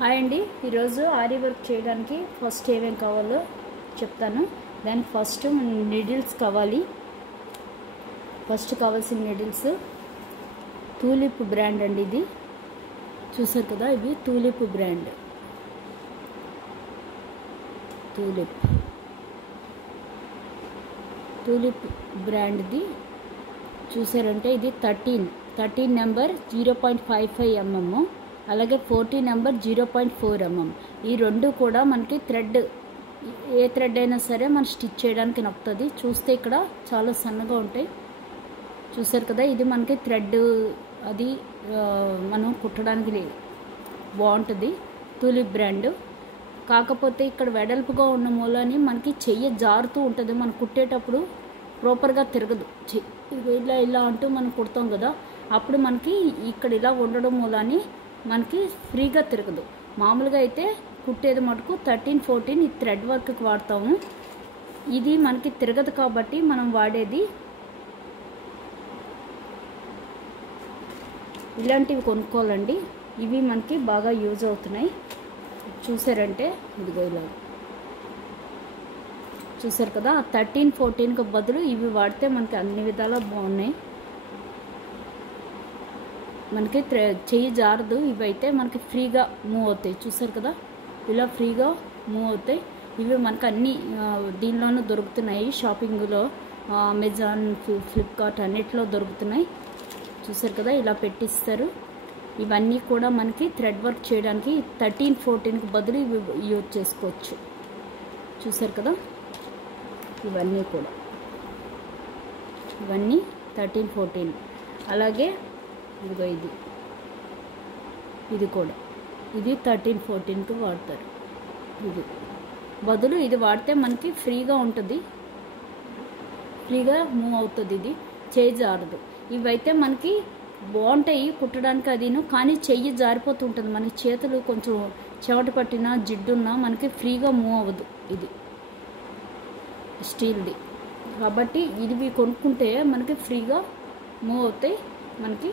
Hi అండి, ఈరోజు ary work చేయడానికి ఫస్ట్ ఏమేం కావాలో చెప్తాను. దానికి ఫస్ట్ నీడిల్స్ కావాలి. ఫస్ట్ కావాల్సిన నీడిల్స్ టూలిప్ బ్రాండ్ అండి. ఇది చూసారు కదా, ఇవి టూలిప్ బ్రాండ్. టూలిప్ బ్రాండ్ది చూసారంటే ఇది 13 నెంబర్ 0.55 mm, అలాగే 40 నెంబర్ 0.4 mm. ఈ రెండు కూడా మనకి థ్రెడ్, ఏ థ్రెడ్ అయినా సరే మనం స్టిచ్ చేయడానికి నప్పుతుంది. చూస్తే ఇక్కడ చాలా సన్నగా ఉంటాయి. చూసారు కదా, ఇది మనకి థ్రెడ్ అది మనం కుట్టడానికి బాగుంటుంది టూలిప్ బ్రాండ్. కాకపోతే ఇక్కడ వెడల్పుగా ఉన్న మూలని మనకి చెయ్యి జారుతూ ఉంటుంది. మనం కుట్టేటప్పుడు ప్రాపర్గా తిరగదు. ఇలా ఇలా అంటూ మనం కుడతాం కదా, అప్పుడు మనకి ఇక్కడ ఇలా ఉండడం మూలాన్ని మనకి ఫ్రీగా తిరగదు. మామూలుగా అయితే కుట్టేది మటుకు 13, 14 ఈ థ్రెడ్ వర్క్కి వాడతాము. ఇది మనకి తిరగదు కాబట్టి మనం వాడేది ఇలాంటివి కొనుక్కోవాలండి. ఇవి మనకి బాగా యూజ్ అవుతున్నాయి. చూసారంటే ఇదిగో ఇలా చూసారు కదా, 13, 14కి బదులు ఇవి వాడితే మనకి అన్ని విధాలా బాగున్నాయి. మనకి చెయ్యి జారదు. ఇవైతే మనకి ఫ్రీగా మూవ్ అవుతాయి. చూసారు కదా, ఇలా ఫ్రీగా మూవ్ అవుతాయి. ఇవి మనకు అన్ని దీనిలోనూ దొరుకుతున్నాయి. షాపింగ్లో అమెజాన్, ఫ్లిప్కార్ట్ అన్నిట్లో దొరుకుతున్నాయి. చూసారు కదా, ఇలా పెట్టిస్తారు. ఇవన్నీ కూడా మనకి థ్రెడ్ వర్క్ చేయడానికి 13, 14కి బదులు ఇవి యూజ్ చేసుకోవచ్చు. చూసారు కదా, ఇవన్నీ 13, 14. అలాగే ఇదిగో ఇది కూడా 13, 14కి వాడతారు. ఇది బదులు ఇది వాడితే మనకి ఫ్రీగా ఉంటుంది, ఫ్రీగా మూవ్ అవుతుంది. ఇది చెయ్యి జారదు. ఇవైతే మనకి బాగుంటాయి కుట్టడానికి అదిను, కానీ చెయ్యి జారిపోతుంటుంది. మనకి చేతులు కొంచెం చెమట పట్టినా జిడ్డున్నా మనకి ఫ్రీగా మూవ్ అవ్వదు. ఇది స్టీల్ది కాబట్టి ఇవి కొనుక్కుంటే మనకి ఫ్రీగా మూవ్ అవుతాయి మనకి.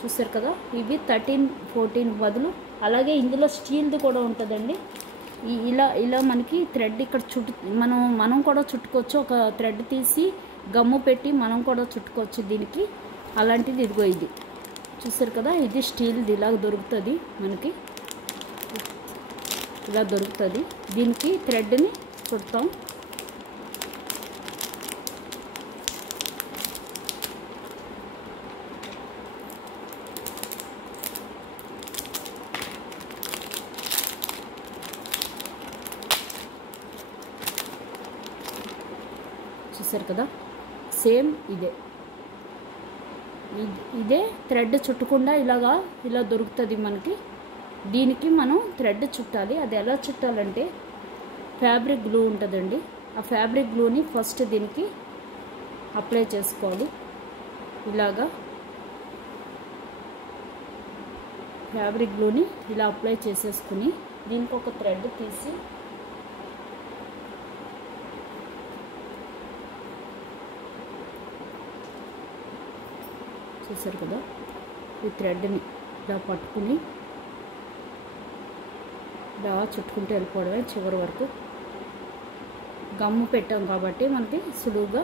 చూసారు కదా, ఇవి 13, 14 బదులు. అలాగే ఇందులో స్టీల్ది కూడా ఉంటుందండి. ఇలా మనకి థ్రెడ్ ఇక్కడ మనం కూడా చుట్టుకోవచ్చు. ఒక థ్రెడ్ తీసి గమ్ము పెట్టి మనం కూడా చుట్టుకోవచ్చు దీనికి. అలాంటిది ఇదిగో ఇది చూసారు కదా, ఇది స్టీల్ది. ఇలా దొరుకుతుంది మనకి, ఇలా దొరుకుతుంది. దీనికి థ్రెడ్ని చుడతాం. చూసారు కదా, సేమ్ ఇదే థ్రెడ్ చుట్టకుండా ఇలా దొరుకుతుంది మనకి. దీనికి మనం థ్రెడ్ చుట్టాలి. అది ఎలా చుట్టాలంటే ఫ్యాబ్రిక్ గ్లూ ఉంటుందండి. ఆ ఫ్యాబ్రిక్ గ్లూని ఫస్ట్ దీనికి అప్లై చేసుకోవాలి. ఇలాగా ఫ్యాబ్రిక్ గ్లూని ఇలా అప్లై చేసేసుకుని దీనికి ఒక థ్రెడ్ తీసి చూసారు కదా, ఈ థ్రెడ్ని ఇలా పట్టుకుని ఇలా చుట్టుకుంటూ వెళ్ళిపోవడమే చివరి వరకు. గమ్ము పెట్టాం కాబట్టి మనకి సులువుగా,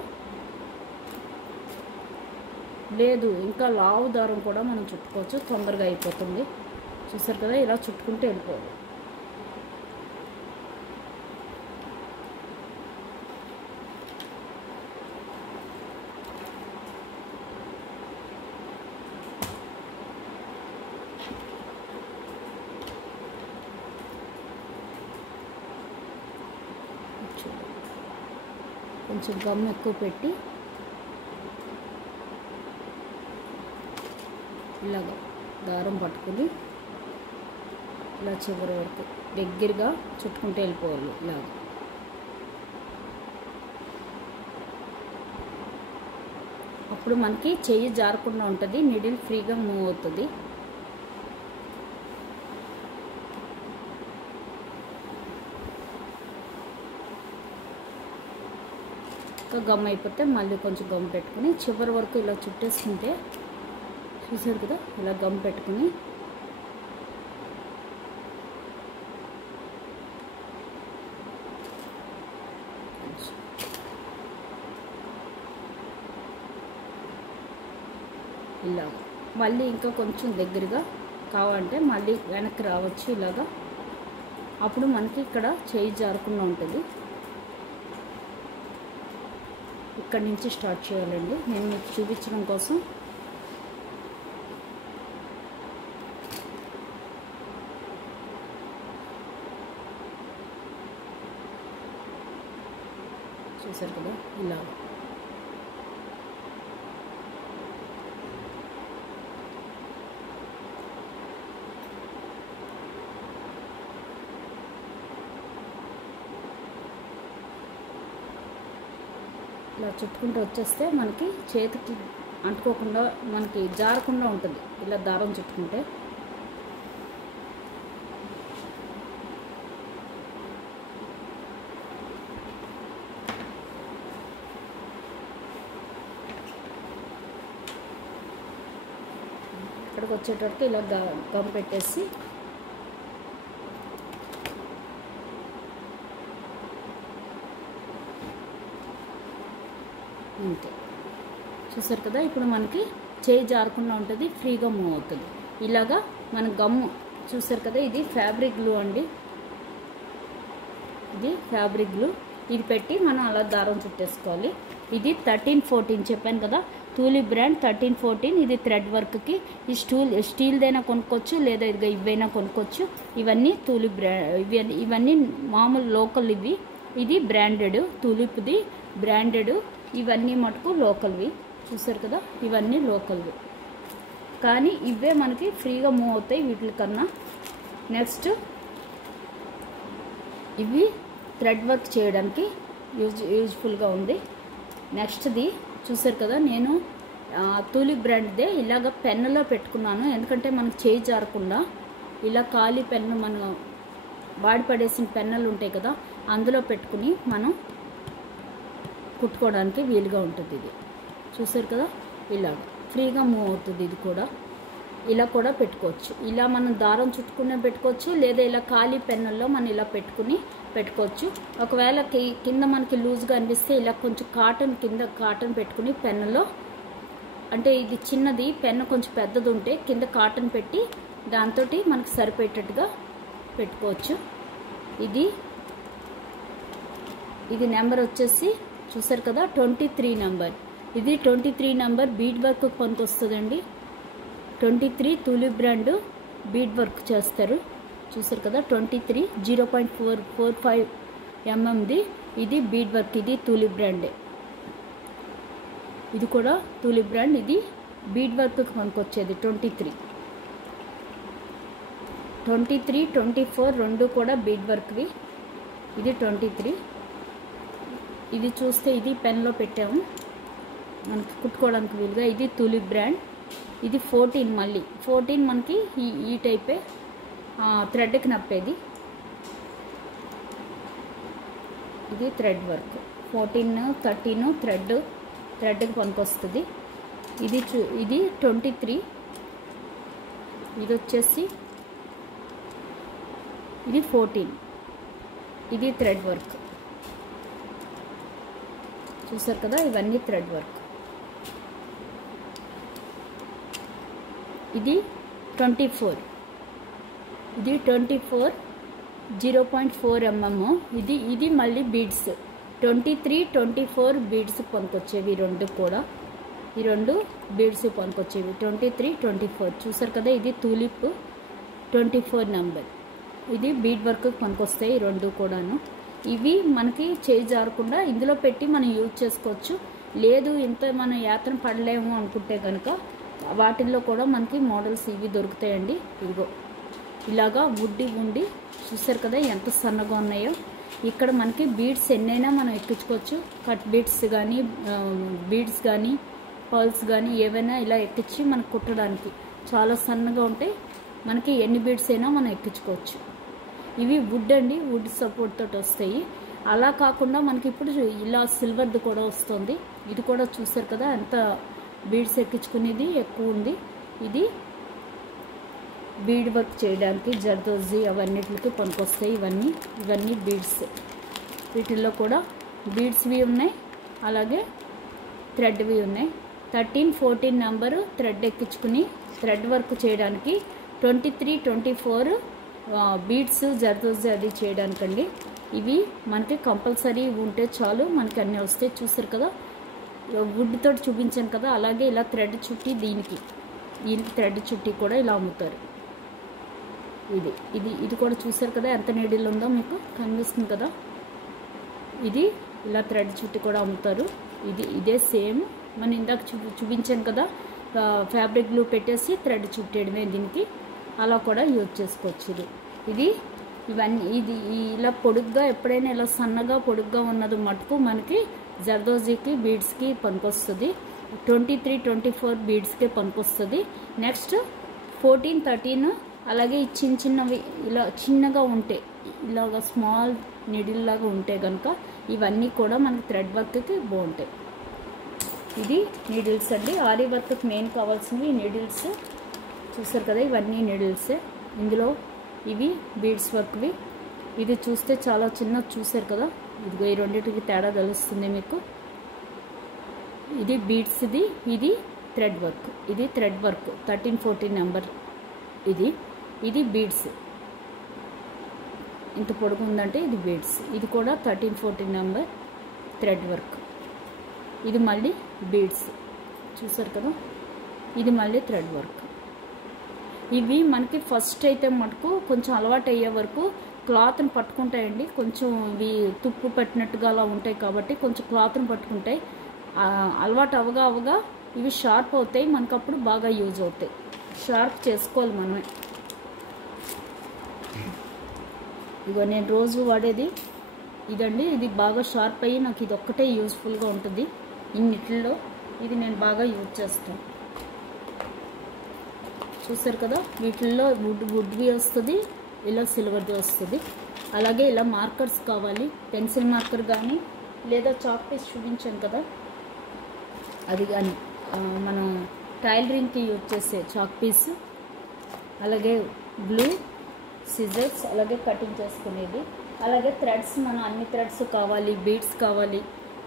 లేదు ఇంకా లావు దారం కూడా మనం చుట్టుకోవచ్చు, తొందరగా అయిపోతుంది. చూసారు కదా, ఇలా చుట్టుకుంటూ వెళ్ళిపోవాలి. కొంచెం గమ్ ఎక్కువ పెట్టి ఇలాగ దారం పట్టుకుని ఇలా చివరి వరకు దగ్గరగా చుట్టుకుంటూ వెళ్ళిపోవాలి. ఇలాగ అప్పుడు మనకి చెయ్యి జారకుండా ఉంటుంది, నీడిల్ ఫ్రీగా మూవ్ అవుతుంది. గమ్ అయిపోతే మళ్ళీ కొంచెం గమ్ పెట్టుకుని చివరి వరకు ఇలా చుట్టేసుకుంటే చూసారు కదా, ఇలా గమ్ పెట్టుకుని ఇలా మళ్ళీ ఇంకా కొంచెం దగ్గరగా కావాలంటే మళ్ళీ వెనక్కి రావచ్చు ఇలాగా. అప్పుడు మనకి ఇక్కడ చేయి జారకుండా ఉంటుంది. ఇక్కడి నుంచి స్టార్ట్ చేయాలండి, నేను మీకు చూపించడం కోసం. చూసారు కదా ఇలా. ఇలా చుట్టుకుంటూ వచ్చేస్తే మనకి చేతికి అంటుకోకుండా మనకి జారకుండా ఉంటుంది ఇలా దారం చుట్టుకుంటే. ఇక్కడికి వచ్చేటట్టు ఇలా గమ్ పెట్టేసి అంతే. చూసారు కదా, ఇప్పుడు మనకి చేయి జారకుండా ఉంటుంది, ఫ్రీగా మూవ్ అవుతుంది. ఇలాగా మన గమ్ము చూసారు కదా, ఇది ఫ్యాబ్రిక్ గ్లూ అండి, ఇది ఫ్యాబ్రిక్ గ్లూ. ఇది పెట్టి మనం అలా దారం చుట్టేసుకోవాలి. ఇది 1314 చెప్పాను కదా, తూలిప్ బ్రాండ్ 1314. ఇది థ్రెడ్ వర్క్కి. ఈ స్టీల్దైనా కొనుక్కోవచ్చు, లేదా ఇదిగా ఇవైనా కొనుక్కోవచ్చు. ఇవన్నీ తూలిప్ బ్రాండ్, ఇవన్నీ మామూలు లోకల్ ఇవి. ఇది బ్రాండెడ్, తూలిప్ది బ్రాండెడ్. ఇవన్నీ మటుకు లోకల్వి. చూసారు కదా, ఇవన్నీ లోకల్వి, కానీ ఇవే మనకి ఫ్రీగా మూవ్ అవుతాయి వీటికన్నా. నెక్స్ట్ ఇవి థ్రెడ్ వర్క్ చేయడానికి యూజ్ఫుల్గా ఉంది. నెక్స్ట్ది చూసారు కదా, నేను తూలిప్ బ్రాండ్దే ఇలాగ పెన్నులో పెట్టుకున్నాను, ఎందుకంటే మనకు చేయి జారకుండా. ఇలా ఖాళీ పెన్ను, మనం వాడి పడేసిన పెన్నులు ఉంటాయి కదా, అందులో పెట్టుకుని మనం కుట్టుకోవడానికి వీలుగా ఉంటుంది. ఇది చూసారు కదా, ఇలా ఫ్రీగా మూవ్ అవుతుంది. ఇది కూడా ఇలా కూడా పెట్టుకోవచ్చు. ఇలా మనం దారం చుట్టుకునే పెట్టుకోవచ్చు, లేదా ఇలా ఖాళీ పెన్నుల్లో మనం ఇలా పెట్టుకోవచ్చు. ఒకవేళ కింద మనకి లూజ్గా అనిపిస్తే ఇలా కొంచెం కాటన్ పెట్టుకుని పెన్నులో, అంటే ఇది చిన్నది పెన్ను, కొంచెం పెద్దది ఉంటే కింద కాటన్ పెట్టి దాంతో మనకి సరిపోయేటట్టుగా పెట్టుకోవచ్చు. ఇది నెంబర్ వచ్చేసి చూసారు కదా 23 నెంబర్. ఇది 23 నెంబర్ బీడ్ వర్క్ పనికి వస్తుందండి. 23 తూలిప్ బ్రాండ్ బీడ్ వర్క్ చేస్తారు. చూసారు కదా 23 0.445 mm. ఇది బీడ్ వర్క్, ఇది తూలిప్ బ్రాండే. ఇది కూడా తూలిప్ బ్రాండ్, ఇది బీడ్ వర్క్ పనికి వచ్చేది 23. 23, 24 రెండు కూడా బీడ్ వర్క్వి. ఇది 23. ఇది చూస్తే ఇది పెన్లో పెట్టాము మనకి కుట్టుకోవడానికి వీలుగా. ఇది తూలిప్ బ్రాండ్. ఇది 14, మళ్ళీ 14 మనకి ఈ టైపే థ్రెడ్కి నప్పేది. ఇది థ్రెడ్ వర్క్ 14, 13 థ్రెడ్కి పనికొస్తుంది. ఇది 23. ఇది వచ్చేసి ఇది 14. ఇది థ్రెడ్ వర్క్. చూసారు కదా, ఇవన్నీ థ్రెడ్ వర్క్. ఇది 24. ఇది 24 0.4 mm. ఇది మళ్ళీ బీడ్స్ 23, 24 బీడ్స్ పనికొచ్చేవి. రెండు కూడా ఈ రెండు బీడ్స్ పనికొచ్చేవి 23, 24. చూసారు కదా, ఇది తూలిప్ 24 నెంబర్. ఇది బీడ్ వర్క్ పనికొస్తాయి ఈ రెండు కూడాను. ఇవి మనకి చేయి జారకుండా ఇందులో పెట్టి మనం యూజ్ చేసుకోవచ్చు. లేదు ఇంత మనం యాత్ర పడలేము అనుకుంటే కనుక వాటిల్లో కూడా మనకి మోడల్స్ ఇవి దొరుకుతాయండి. ఇదిగో ఇలాగా ఉండి చూసారు కదా ఎంత సన్నగా ఉన్నాయో. ఇక్కడ మనకి బీడ్స్ ఎన్నైనా మనం ఎక్కించుకోవచ్చు. కట్ బీడ్స్ కానీ, బీడ్స్ కానీ, పర్ల్స్ కానీ ఏవైనా ఇలా ఎక్కించి మనకు కుట్టడానికి చాలా సన్నగా ఉంటాయి. మనకి ఎన్ని బీడ్స్ అయినా మనం ఎక్కించుకోవచ్చు. ఇవి వుడ్ అండి, వుడ్ సపోర్ట్ తోటి వస్తాయి. అలా కాకుండా మనకి ఇప్పుడు ఇలా సిల్వర్ది కూడా వస్తుంది. ఇది కూడా చూసారు కదా ఎంత బీడ్స్ ఎక్కించుకునేది ఎక్కువ ఉంది. ఇది బీడ్ వర్క్ చేయడానికి జర్దోజీ అవన్నిటికి పనికొస్తాయి. ఇవన్నీ బీడ్స్. వీటిల్లో కూడా బీడ్స్వి ఉన్నాయి, అలాగే థ్రెడ్వి ఉన్నాయి. 13, 14 నెంబరు థ్రెడ్ ఎక్కించుకుని థ్రెడ్ వర్క్ చేయడానికి 23, 24 బీడ్స్ జర్దోజీ అది చేయడానికండి. ఇవి మనకి కంపల్సరీ ఉంటే చాలు, మనకి అన్నీ వస్తాయి. చూసారు కదా, వుడ్ తోటి చూపించాను కదా, అలాగే ఇలా థ్రెడ్ చుట్టి దీనికి ఈ థ్రెడ్ చుట్టి కూడా ఇలా అమ్ముతారు. ఇది కూడా చూసారు కదా ఎంత నీడిల్ ఉందో మీకు కనిపిస్తుంది కదా. ఇది ఇలా థ్రెడ్ చుట్టి కూడా అమ్ముతారు. ఇదే సేమ్ మనం ఇందాక చూపించాను కదా, ఫ్యాబ్రిక్ గ్లూ పెట్టేసి థ్రెడ్ చుట్టేయడమే దీనికి. అలా కూడా యూజ్ చేసుకోవచ్చు. ఇవన్నీ ఇలా పొడుగ్గా ఎప్పుడైనా ఇలా సన్నగా పొడుగ్గా ఉన్నది మటుకు మనకి జర్దోజీకి బీడ్స్కి పనికొస్తుంది. 23, 24 బీడ్స్కే పనికొస్తుంది. నెక్స్ట్ 14, 13 అలాగే చిన్నవి ఇలా చిన్నగా ఉంటే ఇలాగా స్మాల్ నీడిల్ లాగా ఉంటే కనుక ఇవన్నీ కూడా మనకి థ్రెడ్ వర్క్కి బాగుంటాయి. ఇది నీడిల్స్ అండి. ఆరీ వర్క్కి మెయిన్ కావాల్సినవి నీడిల్స్. చూసారు కదా, ఇవన్నీ నీడిల్సే. ఇందులో ఇవి బీడ్స్ వర్క్వి. ఇది చూస్తే చాలా చిన్నది చూసారు కదా, ఇదిగో ఈ రెండింటికి తేడా తెలుస్తుంది మీకు. ఇది బీడ్స్ది, ఇది థ్రెడ్ వర్క్. ఇది థ్రెడ్ వర్క్ 13, 14 నెంబర్. ఇది బీడ్స్ ఇంత పొడుగు ఉందంటే ఇది బీడ్స్. ఇది కూడా 13, 14 నెంబర్ థ్రెడ్ వర్క్. ఇది మళ్ళీ బీడ్స్ చూసారు కదా, ఇది మళ్ళీ థ్రెడ్ వర్క్. ఇవి మనకి ఫస్ట్ అయితే మటుకు కొంచెం అలవాటు అయ్యే వరకు క్లాత్ని పట్టుకుంటాయండి. కొంచెం ఇవి తుప్పు పెట్టినట్టుగా అలా ఉంటాయి కాబట్టి కొంచెం క్లాత్ని పట్టుకుంటాయి. అలవాటు అవగా ఇవి షార్ప్ అవుతాయి, మనకు అప్పుడు బాగా యూజ్ అవుతాయి. షార్ప్ చేసుకోవాలి మనమే. ఇగో నేను రోజు వాడేది ఇదండి. ఇది బాగా షార్ప్ అయ్యి నాకు ఇది ఒక్కటే యూజ్ఫుల్గా ఉంటుంది ఇన్నిట్లో. ఇది నేను బాగా యూజ్ చేస్తాను. చూసారు కదా, వీటిల్లో వుడ్వి వస్తుంది, ఇలా సిల్వర్ది వస్తుంది. అలాగే ఇలా మార్కర్స్ కావాలి, పెన్సిల్ మార్కర్ కానీ లేదా చాక్ పీస్ చూపించాను కదా అది కానీ, మనం టైలరింగ్కి యూజ్ చేసే చాక్ పీస్, అలాగే గ్లూ, సిజర్స్, అలాగే కటింగ్ చేసుకునేది, అలాగే థ్రెడ్స్. మనం అన్ని థ్రెడ్స్ కావాలి, బీడ్స్ కావాలి,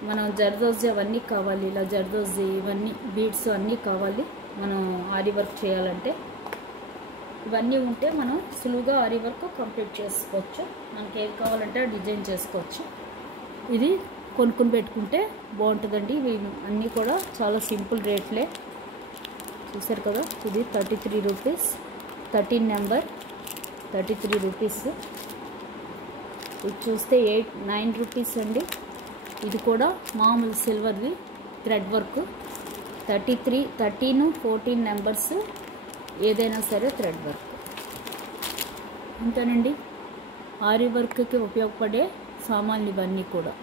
మనం జర్దోజీ అవన్నీ కావాలి. ఇలా జర్దోజీ ఇవన్నీ బీడ్స్ అన్నీ కావాలి మనం ఆరీ వర్క్ చేయాలంటే. ఇవన్నీ ఉంటే మనం సులువుగా ఆరీ వర్క్ కంప్లీట్ చేసుకోవచ్చు. మనకి ఏది కావాలంటే డిజైన్ చేసుకోవచ్చు. ఇది కొనుక్కుని పెట్టుకుంటే బాగుంటుందండి. ఇవి అన్నీ కూడా చాలా సింపుల్ రేట్లే. చూసారు కదా, ఇది 33 రూపీస్, 13 నెంబర్ 33 రూపీస్. ఇది చూస్తే 9 రూపీస్ అండి. ఇది కూడా మామూలు సిల్వర్ది థ్రెడ్ వర్క్. 33, 13, 14 నెంబర్స్ ఏదైనా సరే థ్రెడ్ వర్క్. అంతేనండి ఆరీ వర్క్కి ఉపయోగపడే సామాన్లు ఇవన్నీ కూడా.